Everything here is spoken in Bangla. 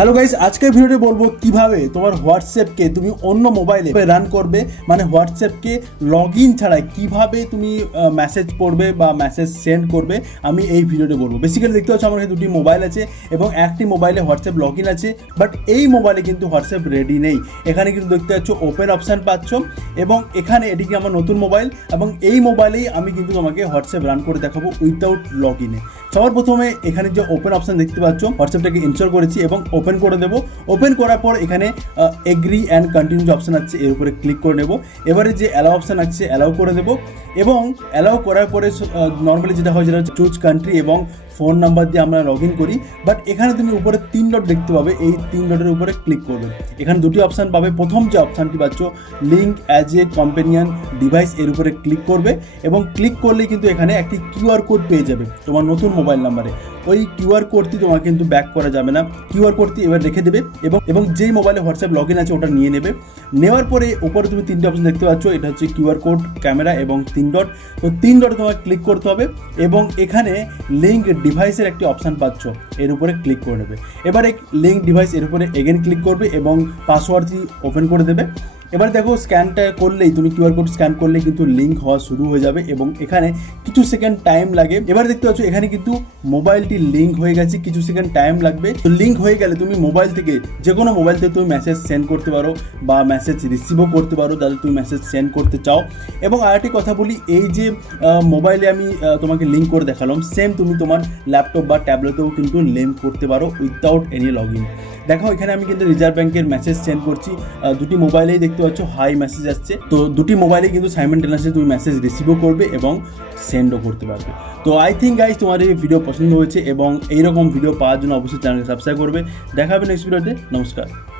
হ্যালো গাইস, আজকের ভিডিওতে বলবো কিভাবে তোমার হোয়াটসঅ্যাপকে তুমি অন্য মোবাইলে রান করবে, মানে হোয়াটসঅ্যাপকে লগ ইন ছাড়াই কিভাবে তুমি মেসেজ পড়বে বা মেসেজ সেন্ড করবে আমি এই ভিডিওতে বলবো। বেসিক্যালি দেখতে পাচ্ছ আমার কাছে দুটি মোবাইল আছে এবং একটি মোবাইলে হোয়াটসঅ্যাপ লগ ইন আছে, বাট এই মোবাইলে কিন্তু হোয়াটসঅ্যাপ রেডি নেই। এখানে কিন্তু দেখতে পাচ্ছ ওপেন অপশান পাচ্ছ এবং এখানে এটিকে আমার নতুন মোবাইল এবং এই মোবাইলেই আমি কিন্তু তোমাকে হোয়াটসঅ্যাপ রান করে দেখাবো উইথাউট লগ ইনে। সবার প্রথমে এখানে যে ওপেন অপশান দেখতে পাচ্ছ, হোয়াটসঅ্যাপটাকে ইনস্টল করেছি এবং ওপেন করে দেবো। ওপেন করার পর এখানে এগ্রি অ্যান্ড কন্টিনিউ যে অপশান আছে এর উপরে ক্লিক করে নেব। এবারে যে অ্যালাউ অপশান আছে অ্যালাউ করে দেবো এবং অ্যালাউ করার পরে নর্মালি যেটা হয় যেটা হচ্ছে চুজ কান্ট্রি এবং ফোন নাম্বার দিয়ে আমরা লগ ইন করি। বাট এখানে তুমি উপরে 3 ডট দেখতে পাবে, এই 3 ডটের উপরে ক্লিক করবে। এখানে দুটি অপশান পাবে। প্রথম যে অপশানটি পাচ্ছ link as a companion device, এর উপরে ক্লিক করবে এবং ক্লিক করলেই কিন্তু এখানে একটি কিউআর কোড পেয়ে যাবে তোমার নতুন মোবাইল নাম্বারে। ওই কিউআর কোডটি তোমার কিন্তু ব্যাক করা যাবে না, কিউআর কোডটি এবার রেখে দেবে এবং যেই মোবাইলে হোয়াটসঅ্যাপ লগ ইন আছে ওটা নিয়ে নেবে। নেওয়ার পরে উপরে তুমি 3টে অপশন দেখতে পাচ্ছ, এটা হচ্ছে কিউআর কোড, ক্যামেরা এবং 3 ডট। তো 3 ডটে তোমাকে ক্লিক করতে হবে এবং এখানে লিঙ্ক ডিভাইসের একটি অপশান পাচ্ছ, এর উপরে ক্লিক করে নেবে। এবারে লিঙ্ক ডিভাইস এর উপরে এগেন ক্লিক করবে এবং পাসওয়ার্ডটি ওপেন করে দেবে। এবার দেখো স্ক্যানটা করলেই তুমি কিউআর কোড স্ক্যান করলেই কিন্তু লিঙ্ক হওয়া শুরু হয়ে যাবে এবং এখানে কিছু সেকেন্ড টাইম লাগে। এবার দেখতে পাচ্ছ এখানে কিন্তু মোবাইলটি লিঙ্ক হয়ে গেছে, কিছু সেকেন্ড টাইম লাগবে। তো লিঙ্ক হয়ে গেলে তুমি মোবাইল থেকে যে কোনো মোবাইল থেকে তুমি মেসেজ সেন্ড করতে পারো বা মেসেজ রিসিভও করতে পারো যাতে তুমি মেসেজ সেন্ড করতে চাও। এবং আরেকটি কথা বলি, এই যে মোবাইলে আমি তোমাকে লিঙ্ক করে দেখালাম, সেম তুমি তোমার ল্যাপটপ বা ট্যাবলেটেও কিন্তু লিঙ্ক করতে পারো উইথাউট এনি লগ ইন। দেখো এখানে আমি কিন্তু রিজার্ভ ব্যাংকের মেসেজ সেন্ড করছি, দুটি মোবাইলেই দেখতে পাচ্ছ হাই মেসেজ আসছে। তো দুটি মোবাইলে কিন্তু সাইমেলটেনিয়াসলি তুমি মেসেজ রিসিভও করবে এবং সেন্ডও করতে পারবে। তো আই থিঙ্ক গাইজ তোমার এই ভিডিও পছন্দ হয়েছে এবং এইরকম ভিডিও পাওয়ার জন্য অবশ্যই চ্যানেলকে সাবস্ক্রাইব করবে। দেখা হবে নেক্সট ভিডিওতে। নমস্কার।